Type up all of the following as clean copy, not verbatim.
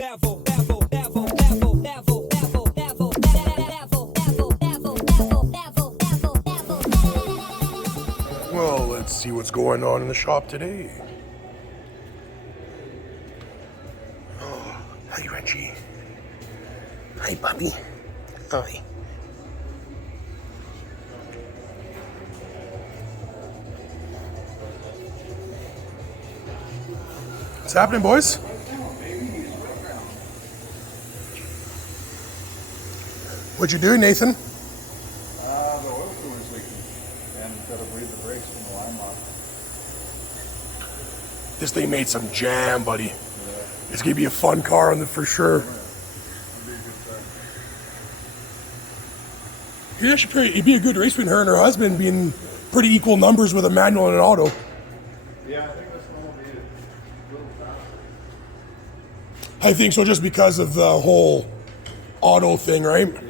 Well, let's see what's going on in the shop today. Oh, hi, Reggie. Hi, Bobby. Hi. What's happening, boys? What you doing, Nathan? The oil cooler's leaking, and gotta bleed the brakes from the line lock. This thing made some jam, buddy. Yeah. It's gonna be a fun car on the for sure. It'd be a good race between her and her husband, being pretty equal numbers with a manual and an auto. Yeah, I think this one will be a little faster. I think so, just because of the whole auto thing, right? Yeah.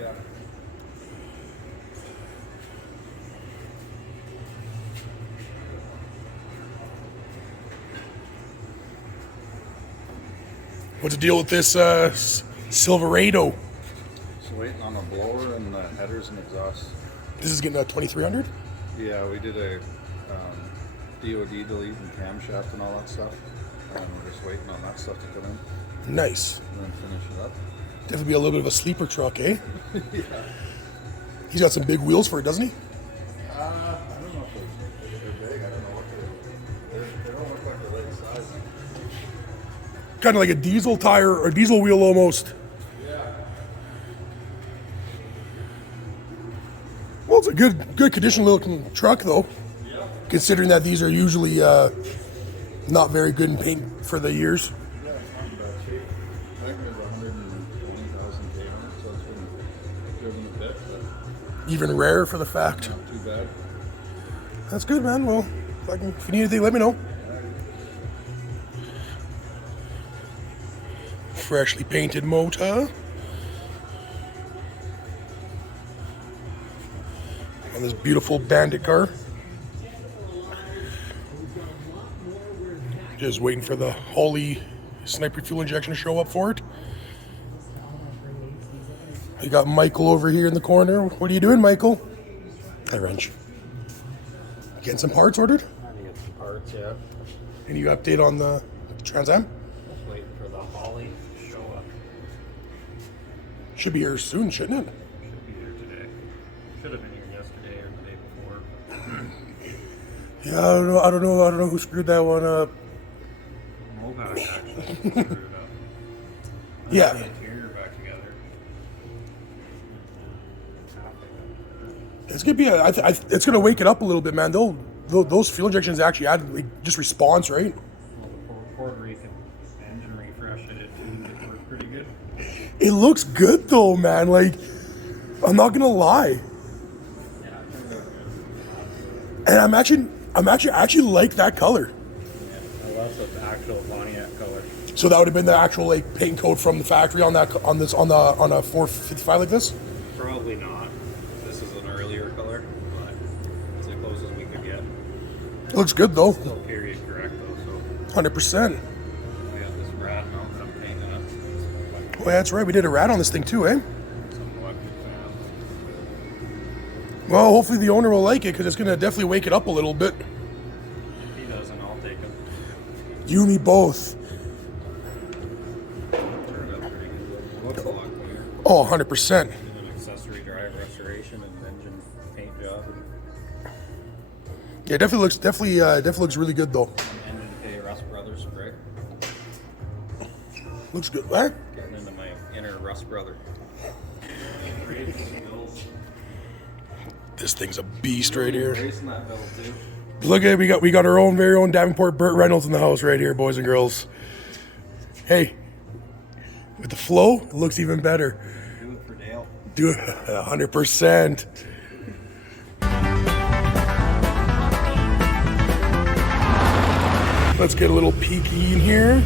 What's the deal with this Silverado? Just waiting on a blower and the headers and exhaust. This is getting a 2300? Yeah, we did a DOD delete and camshaft and all that stuff. And we're just waiting on that stuff to come in. Nice. And then finish it up. Definitely be a little bit of a sleeper truck, eh? Yeah. He's got some big wheels for it, doesn't he? I don't know if they're big. I don't know what they don't look like the right size. Kind of like a diesel tire or diesel wheel almost. Yeah. Well, it's a good condition looking truck though. Yeah. Considering that these are usually not very good in paint for the years. Yeah, it's not in bad shape. I think there's 120,000 K on it, so it's been driven a bit, but Even rarer for the fact. not too bad. That's good, man. Well, if you need anything, let me know. Freshly painted motor. On this beautiful Bandit car. Just waiting for the Holley sniper fuel injection to show up for it. We got Michael over here in the corner. What are you doing, Michael? Hi, Wrench. Getting some parts ordered? Trying to get some parts, yeah. Any update on the Trans Am? Just waiting for the Holley to show up. Should be here soon, shouldn't it? Should be here today. Should have been here yesterday or the day before. Yeah, I don't know who screwed that one up. Mopac actually screwed it up. Yeah. The interior back together. It's gonna be it's gonna wake it up a little bit, man. Those fuel injections actually add just response, right? Well, the Puerto Rican engine refresh I did too. It worked pretty good. It looks good though, man. Like, I'm not gonna lie. Yeah, I think they're good. And I'm actually like that color. Yeah, I love the actual Pontiac color. So that would have been the actual like paint code from the factory on a 455 like this. Probably not. This is an earlier color, but it's as close as we could get. It looks good though. Still period correct though, so 100%. we got this rat now that I'm painting up. Oh, yeah, that's right. We did a rat on this thing too, eh? Some electric fan. Well, hopefully the owner will like it because it's gonna definitely wake it up a little bit. If he doesn't, I'll take him. You and me both. Turned out pretty good. Looks a lot cleaner. Oh, 100%. Did an accessory drive restoration and engine paint job. Yeah, definitely looks really good though. And engine pay Russ Brothers spray. Looks good, right? Getting into my inner Russ brother. This thing's a beast right here. Racing that bill too. Look at it, we got our own very own Davenport Burt Reynolds in the house right here, boys and girls. Hey, with the flow, it looks even better. Do it for Dale. Do it 100%. Let's get a little peeky in here.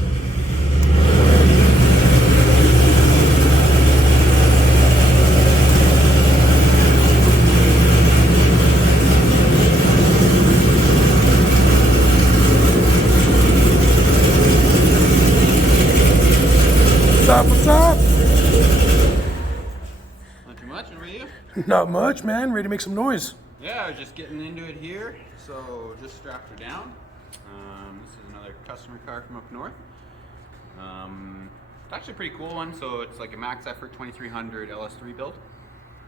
up, what's up? Not too much, and were you? Not much, man. Ready to make some noise. Yeah, I was just getting into it here, so just strapped her down. This is another customer car from up north. It's actually a pretty cool one, so it's like a Max Effort 2300 LS3 build.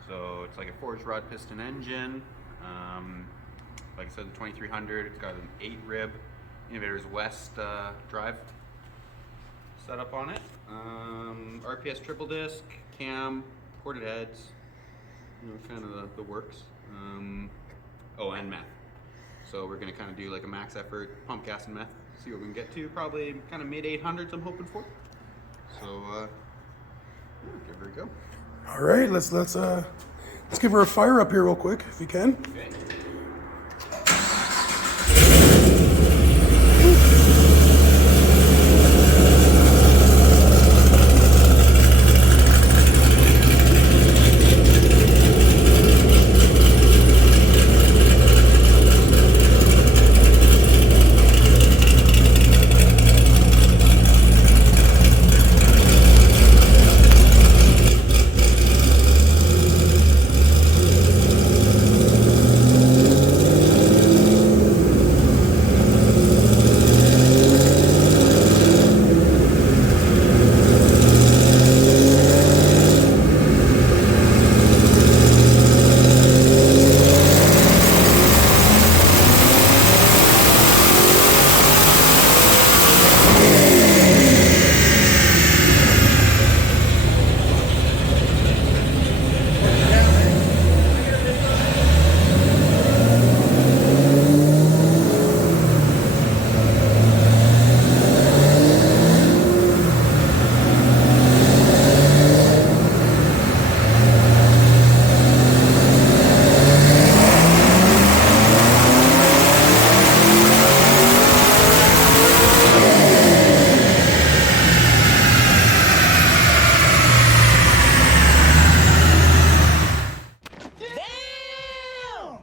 So it's like a forged rod piston engine. Like I said, the 2300, it's got an 8-rib Innovators West drive setup on it. RPS Triple Disc, cam, ported heads, you know, kind of the works. Oh, and meth. So we're gonna kind of do like a max effort, pump gas and meth, see what we can get to. Probably kind of mid 800s I'm hoping for. So yeah, give her a go. All right, let's give her a fire up here real quick, if you can. Okay.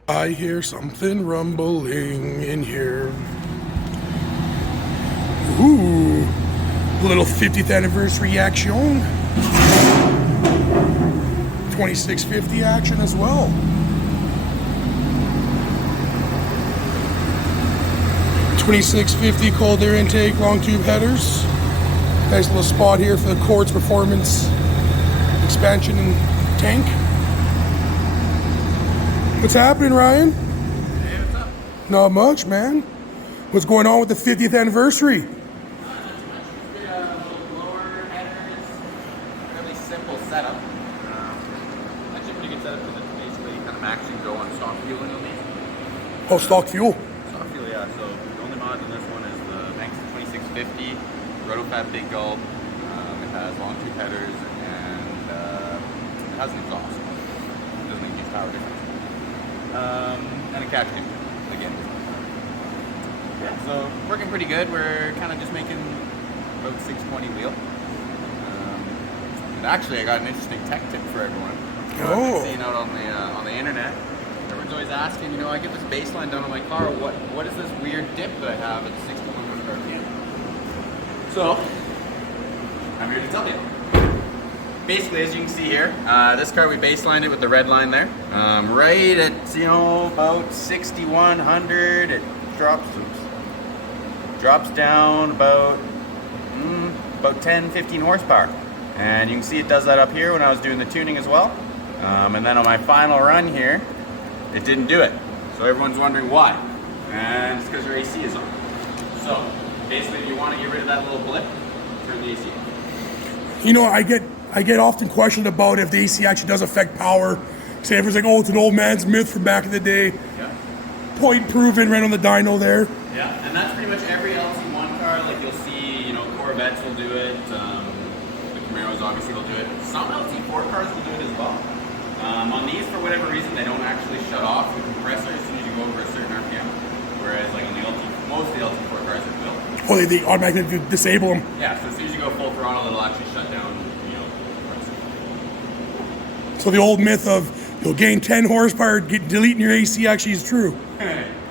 I hear something rumbling in here. Ooh, a little 50th anniversary action. 2650 action as well. $26.50 cold air intake, long tube headers. Nice little spot here for the Quartz Performance expansion and tank. What's happening, Ryan? Hey, what's up? Not much, man. What's going on with the 50th anniversary? Lower headers, fairly simple setup. Actually pretty good setup because it's basically kind of maxing go on stock fueling on these. Oh, stock fuel. Stock fuel, yeah. So the only mod in this one is the Max 2650 Roto-fab Big Gulp. It has long tube headers and it has an exhaust. It doesn't make a huge power difference. And a catch tube again. Yeah, so working pretty good. We're kind of just making about 620 wheel. And actually, I got an interesting tech tip for everyone. Oh. I've seen out on the internet. Everyone's always asking, you know, I get this baseline done on my car. What is this weird dip that I have at 6100 RPM? So I'm here to tell you. Basically, as you can see here, this car we baselined it with the red line there. Right at, you know, about 6100, it drops down about 10, 15 horsepower. And you can see it does that up here when I was doing the tuning as well. And then on my final run here, it didn't do it. So everyone's wondering why. And it's because your AC is on. So basically, if you want to get rid of that little blip, turn the AC on. You know, I get often questioned about if the AC actually does affect power. Say everyone's like, oh, it's an old man's myth from back in the day. Yeah. Point proven right on the dyno there. Yeah, and that's pretty much every LC1 car. Like you'll see, you know, Corvettes will do it. The Camaros obviously will do it. Some LT4 cars will do it as well. On these, for whatever reason, they don't actually shut off the compressor as soon as you go over a certain RPM. Whereas like on the most of the LT4 cars are built. Oh, they automatically disable them. Yeah, so as soon as you go full throttle, it'll actually shut down, you know, the So the old myth of you'll gain 10 horsepower deleting your AC actually is true.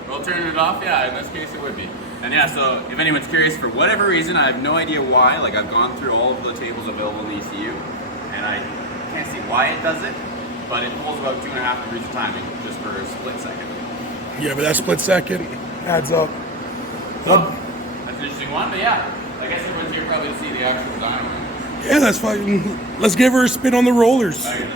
well, turning it off, yeah, in this case it would be. And yeah, so if anyone's curious, for whatever reason, I have no idea why, like I've gone through all of the tables available in the ECU, and I can't see why it does it, but it pulls about 2.5 degrees of timing, just for a split second. Yeah, but that split second adds up. So, that's an interesting one, but yeah, I guess everyone's here probably to see the actual dyno. Yeah, that's fine. Let's give her a spin on the rollers. Alright,